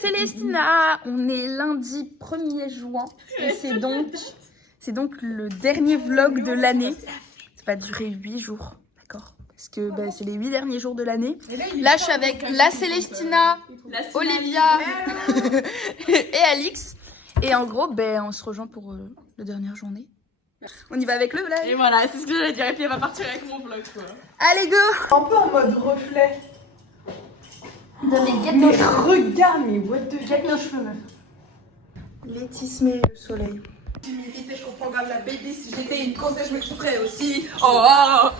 Célestina. On est lundi 1er juin et c'est donc le dernier vlog de l'année. Ça va durer 8 jours, d'accord? Parce que c'est les 8 derniers jours de l'année. Là, je suis avec la Célestina, Olivia et Alix. Et en gros, on se rejoint pour la dernière journée. On y va avec le vlog. Et voilà, c'est ce que j'allais dire. Et puis elle va partir avec mon vlog, quoi. Allez, go! Un peu en mode reflet. Mais regarde, mais what the fuck, nos cheveux, meuf. Létisme le soleil. Je comprends grave la baby. Si j'étais une conseil, je me couperais aussi. Oh!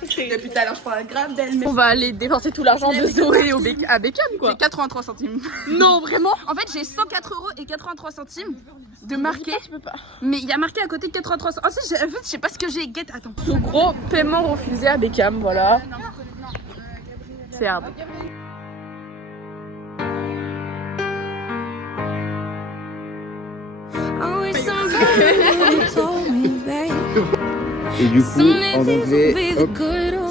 Depuis tout à l'heure, je parle grave d'elle. Mais... On va aller dépenser tout l'argent de Zoé à Beckham, quoi. J'ai 83 centimes. Non, vraiment? En fait, j'ai 104,83 € de marqué. Tu peux pas. Mais il y a marqué à côté 83 centimes. Ah, si, en fait, je sais pas ce que j'ai. Get, attends. Tout gros paiement refusé à Beckham, voilà. C'est hard. Et du coup, en anglais, hop,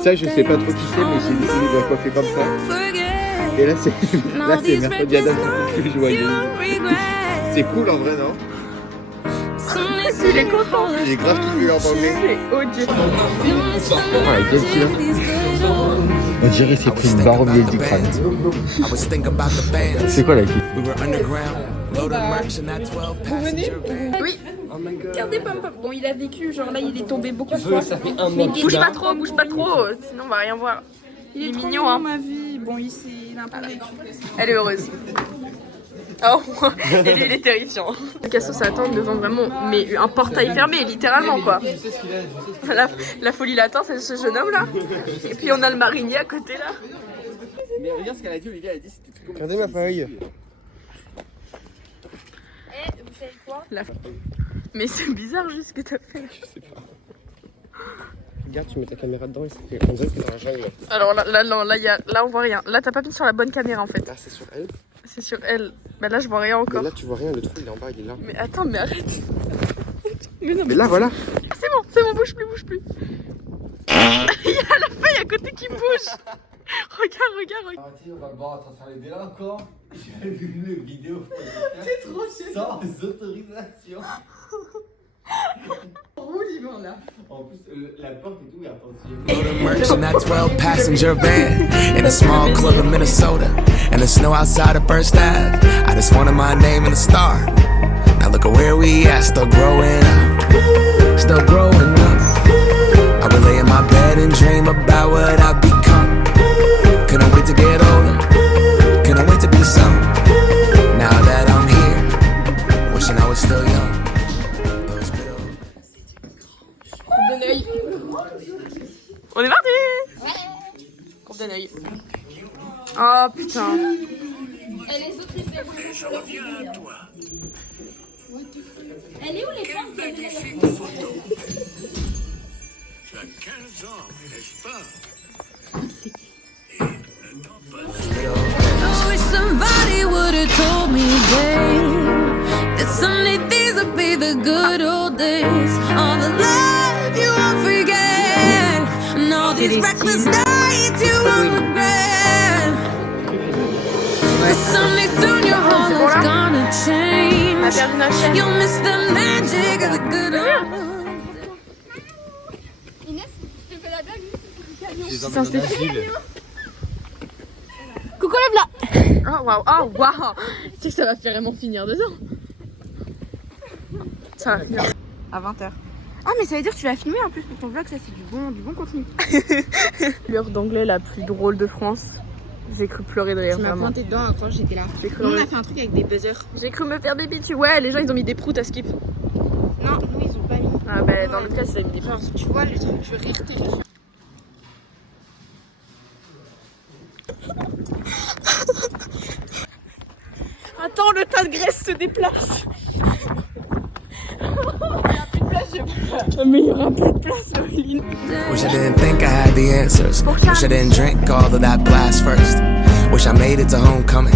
ça je sais pas trop qui c'est, mais j'ai décidé de la coiffer comme ça. Et là c'est mercredi Adam, c'est plus joyeux. C'est cool en vrai, non? Il est content. J'ai grave kiffé en anglais. C'est odieux. Ah, quel killer. On dirait c'est pris une barre au milieu du crâne. C'est quoi la vie? Vous venez? Oui. Regardez Pom Pom. Bon, il a vécu, genre là, il est tombé beaucoup de fois. Mais bouge pas trop, sinon on va rien voir. Il est trop mignon, mignon, hein. ma vie. Bon, il a un peu vécu. Elle est heureuse. Oh, et lui il est terrifiant. Picasso s'attend devant vraiment un portail fermé, littéralement quoi. La folie l'attend, c'est ce jeune homme là. Et puis on a le marinier à côté là. Mais regarde ce qu'elle a dit, Olivia, elle a dit c'était tout comme... Regardez ma feuille. Vous savez quoi? Mais c'est bizarre juste ce que t'as fait. Je sais pas. Regarde, tu mets ta caméra dedans et ça fait... On dirait que c'est dans la jungle. Alors là on voit rien. Là t'as pas mis sur la bonne caméra en fait. Là c'est sur elle. C'est sur elle. Bah là je vois rien encore. Mais là tu vois rien, le trou il est en bas, il est là. Mais attends, mais arrête. Mais non, Mais là voilà. c'est bon, bouge plus. Il y a la feuille à côté qui bouge. Regarde. On va le voir en train de faire les délais encore. J'ai vu une vidéo. C'est trop chiant. Sans autorisation. Roule, il va là. En plus, la porte est ouverte entière. Loaded merch in that 12-passenger van in a small club in Minnesota, and the snow outside of First Ave. I just wanted my name and a star. Now look at where we at, still growing up. I would lay in my bed and dream about what I've become. Couldn't wait to get older, couldn't wait to be some. Now that I'm here, wishing I was still young. On est parti. Courbe d'un œil. Oh putain. Elle est où les femmes? Tu as 15 ans, n'est-ce pas? I wish somebody would have told me, babe, that someday these would be the good old days. All the love you won't forget, and all these reckless nights you won't regret. But someday soon your whole life's gonna change. You'll miss the magic of the good old days. Coucou le plat. Oh waouh. Tu sais que ça va vraiment finir dedans. Ça va finir à 20h. Ah, mais ça veut dire que tu vas filmer en plus pour ton vlog, ça c'est du bon contenu. L'heure d'anglais la plus drôle de France. J'ai cru pleurer de rire. Tu m'as pointé dedans quand j'étais là. On a fait un truc avec des buzzers. J'ai cru me faire baby tu. Ouais, les gens ils ont mis des proutes à skip. Non, nous ils ont pas mis. Ah bah dans l'autre cas ils avaient mis des proutes. Genre, tu vois le truc, tu veux rire, t'es juste. Attends, le tas de graisse se déplace. Mais il y aura plus de place, Laureline. Wish I didn't think I had the answers. Wish I didn't drink all of that blast first. Wish I made it to homecoming.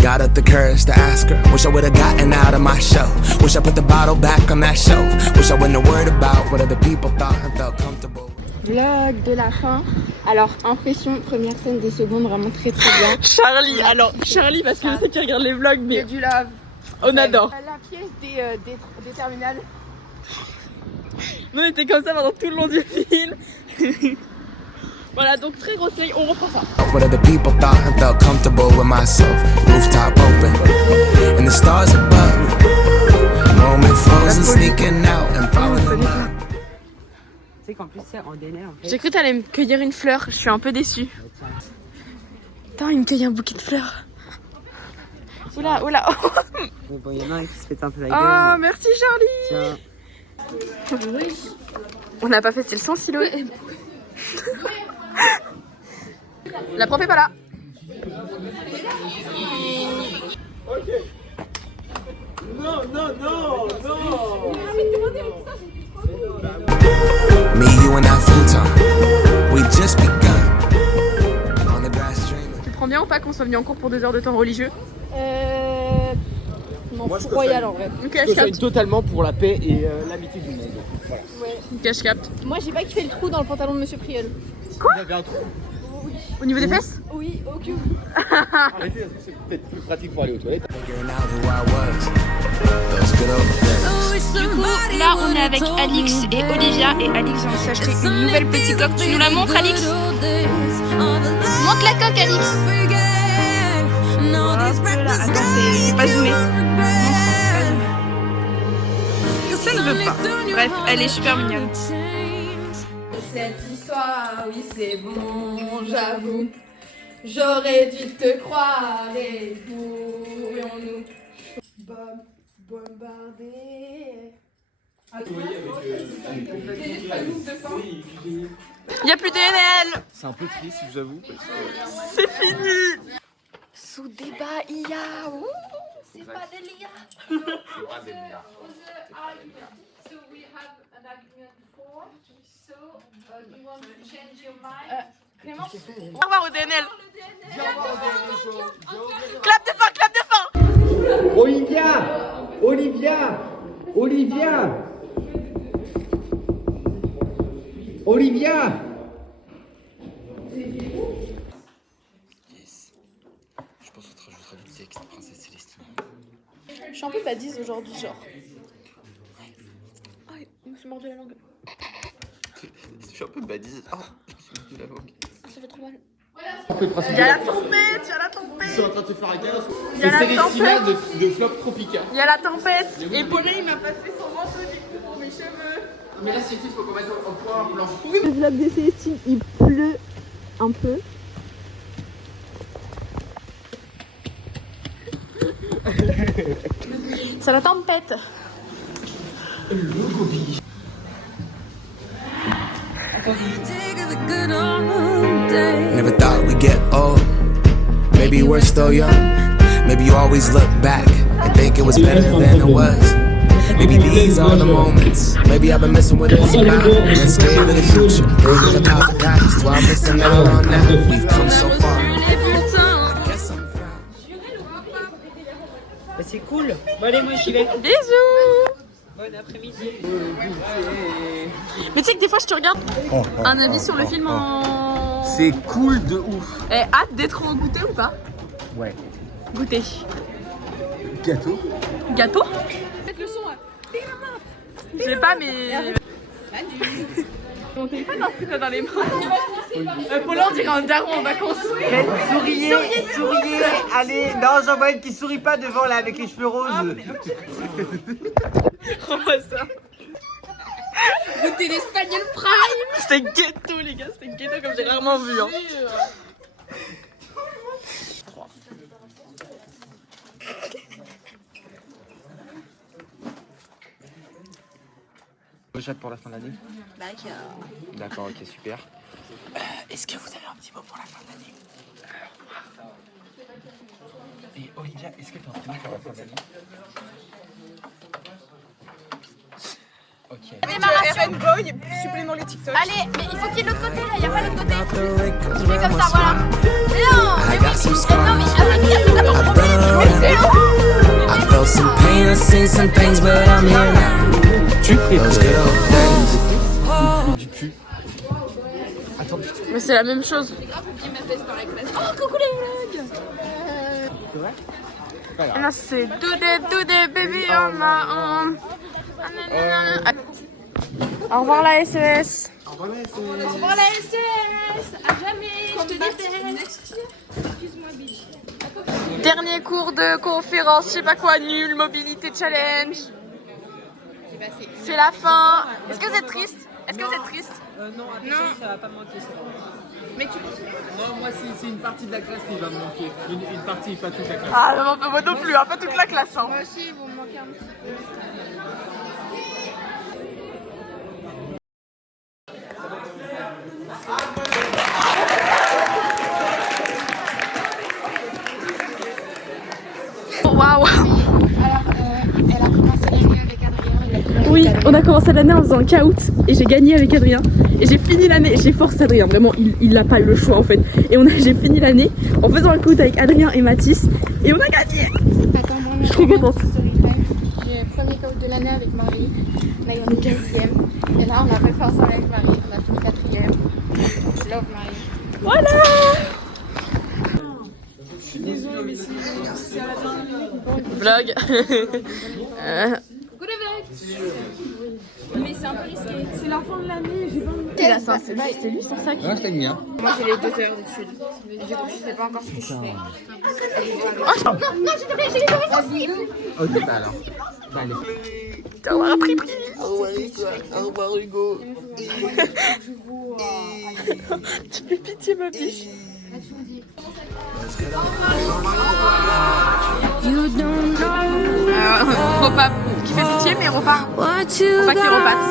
Got up the courage to ask her. Wish I would've gotten out of my show. Wish I put the bottle back on that shelf. Wish I wouldn't have worried about what other people thought and felt comfortable. Vlog de la fin. Alors, impression, première scène, des secondes, vraiment très très bien. Charlie, alors Charlie parce que je sais qu'il regarde les vlogs, mais Du lave. on adore. La pièce des terminales. On était comme ça pendant tout le long du film. Voilà, donc très gros soleil, on reprend ça. What other people thought and felt comfortable with myself. Rooftop open and the stars above. Moment frozen, sneaking out and falling in love. Tu sais qu'en plus c'est en DNL en fait. J'ai cru que t'allais me cueillir une fleur, je suis un peu déçue. Putain, il me cueille un bouquet de fleurs. Oula, oula. Mais bon, il y en a un qui se pète un peu la gueule. Ah, mais- merci Charlie. Tiens. On n'a pas fait style sans silo. La prof est pas là. Me, you and that futon. We just begun on the grass dreaming. Tu prends bien ou pas qu'on soit venu en cours pour 2 heures de temps religieux? Non, royal en vrai. Ok, je capte. Totalement pour la paix et l'amitié du monde. Voilà. Ok, je capte. Moi, j'ai pas kiffé le trou dans le pantalon de Monsieur Priel. Vous avez un trou. Au niveau des fesses? Oui, au cul. Arrêtez, parce que c'est peut-être plus pratique pour aller aux toilettes. Figuring out who I was. Those good old days. Du coup, Là, on est avec Alix et Olivia. Et Alix vient de s'acheter une nouvelle petite coque. Tu nous la montres, Alix? Montre la coque, Alix. Attends, c'est pas zoomé. Ça ne veut pas. Bref, elle est super mignonne. Cette histoire, oui, c'est bon, j'avoue. J'aurais dû te croire et pourrions-nous bombarder. Y'a plus d'NL. C'est un peu triste, je vous avoue. C'est fini. Sous débat, il y a. Ouh, c'est pas délire. Clément, Au revoir au DNL. Clap de fin, clap de fin. Olivia Olivia Olivia Olivia Je pense que tu rajouteras du texte, Princesse Célestine. je suis un peu badise aujourd'hui, genre. Aïe, je me suis mordu la langue. Je suis un peu badise. Oh, je me suis mordu la langue. Ça fait trop mal. Il y a la tempête, il y a la tempête. Ils sont en train de te faire un gaz. Il y a C'est la Célestina tempête. de Flop Tropica. Il y a la tempête. Et Pauline, il m'a passé son manteau du coup pour mes cheveux. Mais là, c'est il faut qu'on mette en point blanc. Le vlog de Célestine, il pleut un peu. C'est la tempête. Never thought we'd get old. Maybe we're still young. Maybe you always look back and think it was better than it was. Maybe these are the moments. Maybe I've been messing with it's about and scared of the future. Thinking about the past while missing out on that. We've come so far. I guess I'm proud. Bah, c'est cool. Bon allez, moi j'y vais. Bisous. Bon après-midi. Mais tu sais que des fois je te regarde un avis sur le film en... C'est cool de ouf. Eh, hâte d'être en goûter ou pas? Ouais. Goûter. Gâteau. Gâteau? Je sais pas mais... Mon téléphone dans les mains. Paulin on dirait un daron en vacances. Souriez, souriez. Allez, non, j'en vois une qui sourit pas devant là avec les cheveux roses. Rends-moi ça. Goûter l'espagnol prime. C'était ghetto les gars, c'était ghetto comme j'ai rarement vu. Hein. Jacques pour la fin de l'année. D'accord, ok, super. Est-ce que vous avez un petit mot pour la fin de l'année? Et Olivia, est-ce que tu as un petit mot pour la fin de l'année? Ok. Démarration. Boy, supplément les TikTok. Allez, mais il faut qu'il y ait l'autre côté là, il n'y a pas l'autre côté. Tu fais comme ça, voilà. Mais non, I got some non, mais c'est pas ton problème. I felt some pain, I seen some things, but I'm here now. Tu Those good old days. du cul. Attends, putain. Mais c'est la même chose. Oh, coucou les vlogs. Et là, c'est do des baby on my own. Au revoir la SES. Au revoir la SS. À jamais. Je te déteste. Excuse-moi, biche. Dernier cours de conférence, je sais pas quoi, nul, mobilité challenge. C'est la fin. Est-ce que vous êtes triste? Est-ce que vous êtes triste? Non, attention, ça va pas manquer. Mais tu... Non, moi, c'est une partie de la classe qui va me manquer. Une partie, pas toute la classe. Ah non, moi non plus, hein, pas toute la classe. Hein. Moi aussi, vous me manquez un petit peu. Waouh. Elle a commencé l'année avec Adrien. Oui, on a commencé l'année en faisant caout et j'ai gagné avec Adrien. Et j'ai fini l'année, j'ai forcé Adrien, vraiment, il n'a pas eu le choix en fait. Et j'ai fini l'année en faisant un caout avec Adrien et Mathis et on a gagné. Attends, je suis trop contente. J'ai le premier caout de l'année avec Marie. Là, on est 15e. Et là, on a refait ensemble avec Marie. On a fini 4e. Love Marie. Voilà. Je suis désolée, mais c'est à la dernière minute. Vlog. Coucou les vlogs. Mais c'est un peu risqué. C'est la fin de l'année, j'ai pas envie. C'était lui son sac. Ouais, je l'ai mis, hein. Moi j'ai les 2 heures d'études. Du coup je sais pas encore ce que je fais. Non, j'ai les oreilles sensibles. Ok, bah alors. Bah, allez. T'as appris. Au revoir Hugo. Au revoir Hugo. Tu fais pitié ma biche. You don't know Repas qui fait pitié mais repas. what you Repas qui repasse.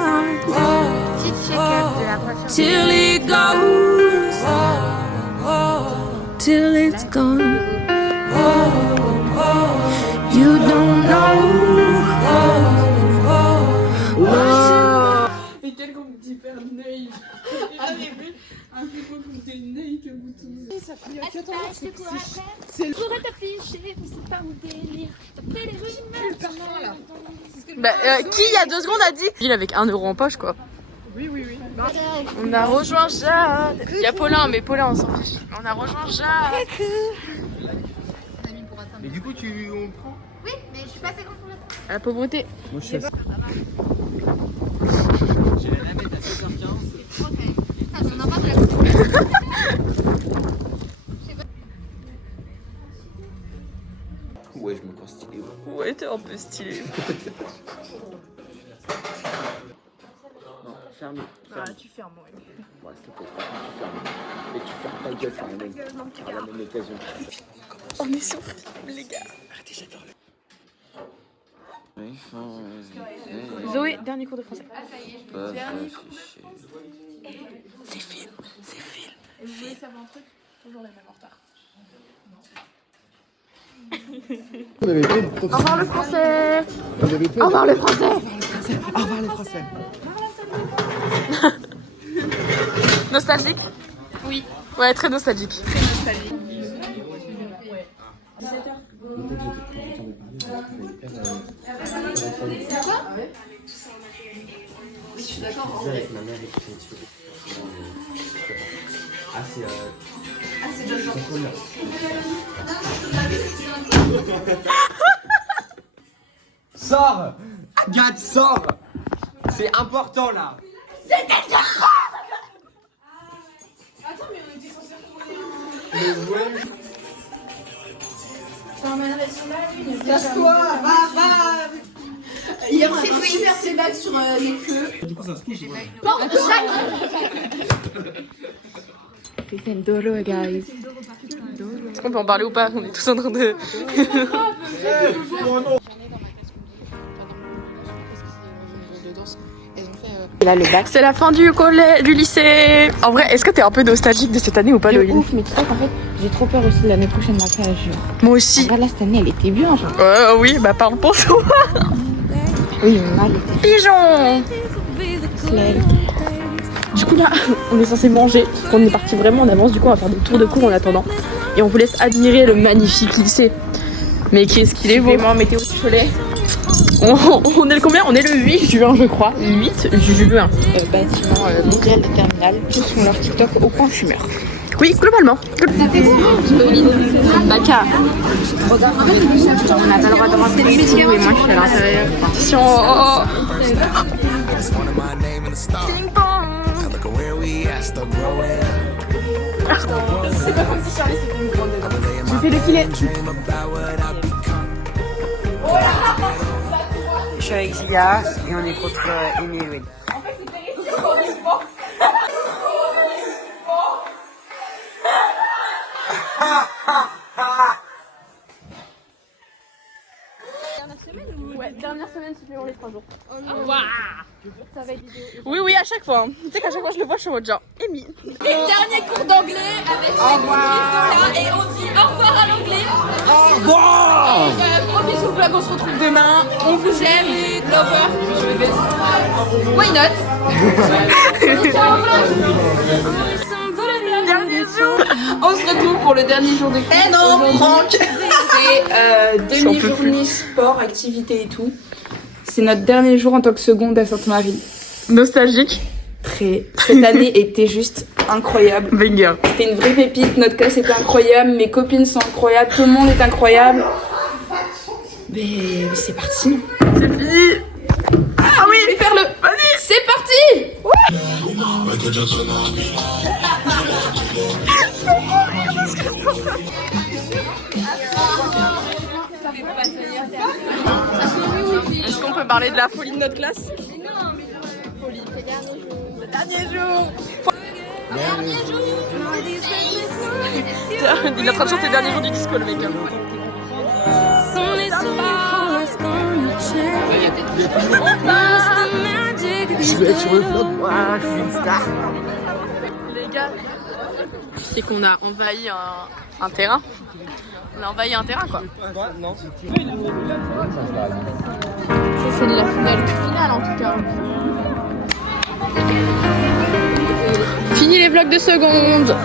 Petite check-up de la voiture. till it goes, till it's gone. You don't know Mais quel groupe d'hyper naïf. Un groupe naïf que vous tous. Ça fait C'est pourrait t'afficher, mais c'est pas mon délire. T'as fait les rumeurs. Là. Bah, qui il y a 2 secondes a dit il avec 1 euro en poche quoi. Oui. On a rejoint Jade. Il y a Paulin mais Paulin on s'en fiche. On a rejoint Jade. Mais du coup, on prend. Oui, mais je suis pas assez grande pour la table. La pauvreté. Moi, je suis assez. J'ai la navette à 16h15. Ok. Ça, j'en ai pas de la Ouais, je me crois stylé. Ouais, t'es un peu stylé. Non, ferme. Ah, tu fermes, ouais. Ouais, s'il te plaît, tu fermes. Et tu fermes ta gueule par la même occasion. On est sur film, les gars. Arrêtez, j'adore le. Zoé, dernier cours de français. C'est film, c'est film. Et vous voulez savoir un truc? Toujours les mêmes en retard. Au revoir le français. Au revoir le français. Au revoir les Français. Nostalgique? Oui. Ouais, très nostalgique. Très nostalgique. Je suis d'accord. Avec ma mère et tout C'est déjà genre. Sors! Agathe, sors! C'est important là! Attends, mais on était censé retrouver. Casse-toi, va! Il y a aussi fait hyper sédale sur les queues. Est-ce qu'on peut en parler ou pas? On est tous en train de... Là, le bac. C'est la fin du collège, du lycée. En vrai, est-ce que t'es un peu nostalgique de cette année ou pas, De Loïline? ouf, mais tu sais qu'en fait, j'ai trop peur aussi de l'année prochaine, ma page. Moi aussi. Là, cette année, elle était bien, genre. Oui, bah parle pour toi. Oui, mais mal était. Pigeon. Du coup là, on est censé manger, parce qu'on est parti vraiment en avance, du coup on va faire des tours de cours en attendant. Et on vous laisse admirer le magnifique lycée. Mais qu'est-ce qu'il est beau. Vraiment, météo de Cholet. On est le combien? On est le 8 juin je crois. 8 juin. Bâtiment mondial de terminal. Tous font leur TikTok au point fumeur. Oui, globalement. Baka. On n'a pas le droit de rentrer du tout et moi je suis à l'intérieur. Attention. It's one of my name in the star. Now look at where we at, still growing. J'ai fait le filet. Je suis avec Zia et on est contre Amy et Will. Ouais, dernière semaine supplément les 3 jours. Oh non. Wow. Ça va être oui, oui, à chaque fois. Hein. Tu sais qu'à chaque fois je le vois, je suis en mode genre, Amy. Dernier cours d'anglais avec Nicolas et on dit au revoir à l'anglais. Au revoir. Gros bisous vlog, on se retrouve demain. On vous aime, lover. Why not? Dernier jour. On se retrouve pour le dernier jour de cours. Eh non, Franck. C'est demi-journée sport, activité et tout. C'est notre dernier jour en tant que seconde à Sainte-Marie. Nostalgique. Très. Cette année était juste incroyable. Banger. C'était une vraie pépite, notre classe était incroyable, mes copines sont incroyables, tout le monde est incroyable. Mais c'est parti. C'est fini. Ah oui, je vais faire le. Vas-y, c'est parti. Est-ce qu'on peut parler de la folie de notre classe? Folie. Le dernier jour. Il est en train de chanter le dernier jour du disco, le mec. Je vais être sur le vlog. Je suis une star. Les gars, c'est qu'on a envahi un terrain. On a envahi un terrain quoi. Non. Ça c'est de la finale en tout cas. Fini les vlogs de seconde.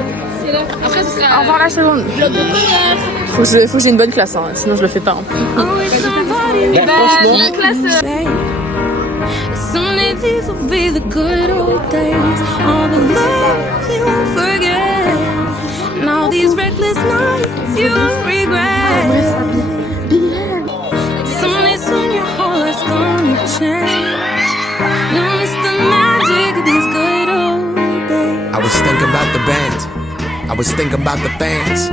Après ce sera au revoir la seconde. Vlog de première. Faut que j'ai une bonne classe hein, sinon je le fais pas. Hein. La classe. Someday these will be the good old days. All the love you won't forget. And all these reckless nights you won't regret. Someday soon your whole life's gonna change. You'll miss the magic of these good old days. I was thinking about the band. I was thinking about the fans.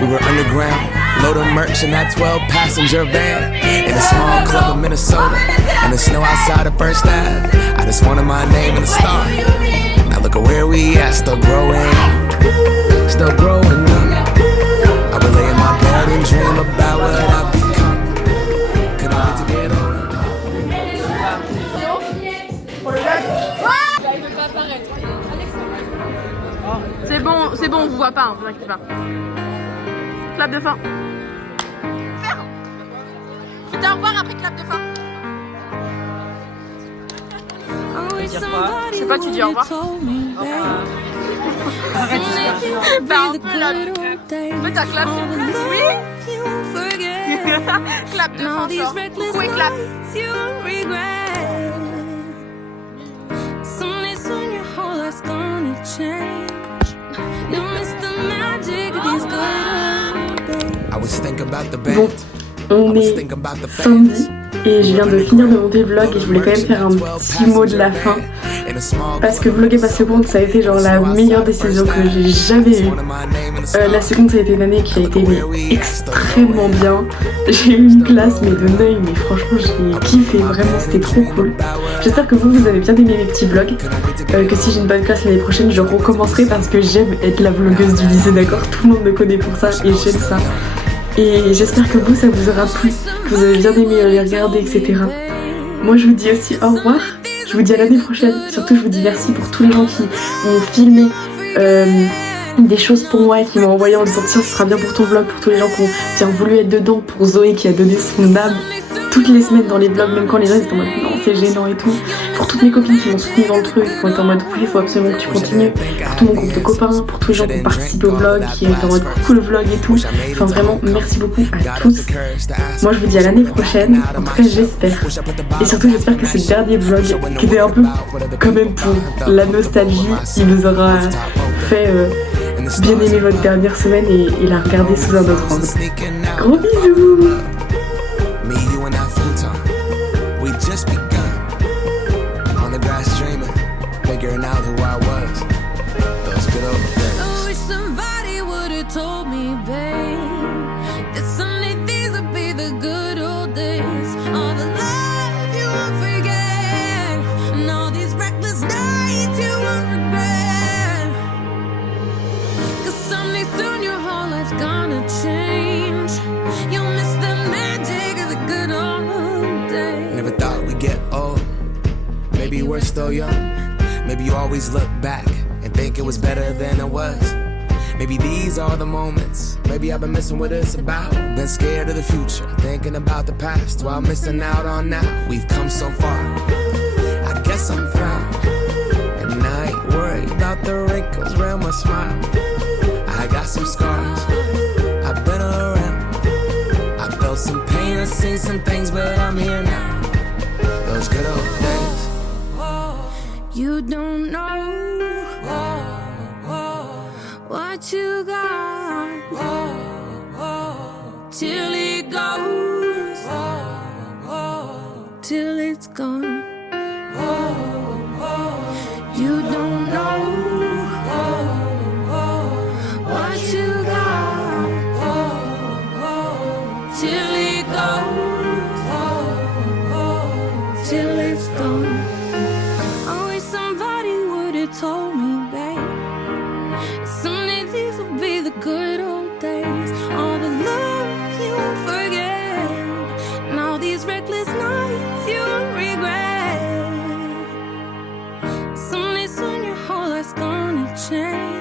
We were underground, loaded merch in that 12-passenger van. In a small club in Minnesota, and the snow outside of First Ave. I just wanted my name in the star. Now look at where we at, still growing up. Still growing up. I would lay in my bed and dream about what I've become. Couldn't wait to get on. C'est bon, on vous voit pas, hein, vous inquiétez pas. Clap de fin. Faire. Putain, au revoir après clap de fin. Je sais pas, tu dis au revoir. Bah un peu là. Fais ta clap. Oui. Clap de fin, genre. Coucou et clap. Bon, on est samedi et je viens de finir de monter le vlog et je voulais quand même faire un petit mot de la fin parce que vlogger ma seconde ça a été genre la meilleure décision que j'ai jamais eue. La seconde ça a été une année qui a été extrêmement bien. J'ai eu une classe mais de Neuil, mais franchement j'ai kiffé, vraiment c'était trop cool. J'espère que vous avez bien aimé mes petits vlogs, que si j'ai une bonne classe l'année prochaine je recommencerai parce que j'aime être la vlogueuse du lycée, d'accord? Tout le monde me connaît pour ça et j'aime ça. Et j'espère que vous ça vous aura plu, que vous avez bien aimé les regarder, etc. Moi je vous dis aussi au revoir, je vous dis à l'année prochaine. Surtout je vous dis merci pour tous les gens qui ont filmé des choses pour moi et qui m'ont envoyé en disant tiens ce sera bien pour ton vlog, pour tous les gens qui ont voulu être dedans, pour Zoé qui a donné son âme toutes les semaines dans les vlogs, même quand les gens étaient en mode non c'est gênant et tout. Pour toutes mes copines qui m'ont soutenue dans le truc, qui ont été en mode oui il faut absolument que tu continues. Pour tout mon groupe de copains, pour tous les gens qui ont participé au vlog, qui étaient en mode coucou le vlog et tout. Enfin vraiment merci beaucoup à tous. Moi je vous dis à l'année prochaine, en tout cas j'espère. Et surtout j'espère que ce dernier vlog, qui était un peu quand même pour la nostalgie, il vous aura fait bien aimer votre dernière semaine et la regarder sous un autre angle. Gros bisous. Me, you and that futon, we just begun. On the grass dreaming, figuring out who I was. Those good old days. I wish somebody would've told me, babe, that someday these would be the good old days. All the love you won't forget, and all these reckless nights you won't regret. 'Cause someday soon your whole life's gonna change. You'll miss the magic of the good old days. Never thought we'd get old. Maybe we're still young. Maybe you always look back and think it was better than it was. Maybe these are the moments. Maybe I've been missing what it's about. Been scared of the future, thinking about the past while missing out on now. We've come so far. I guess I'm proud, and I ain't worried about the wrinkles around my smile. I got some scars. I've been around. I felt some pain. I've seen some things, but I'm here now. Those good old days. You don't know what you got till it goes, till it's gone. You don't know what you got till it goes, till it's gone. I wish somebody would've told me, babe, someday these will be the good old days. All the love you won't forget, and all these reckless nights you won't regret. Someday soon your whole life's gonna change.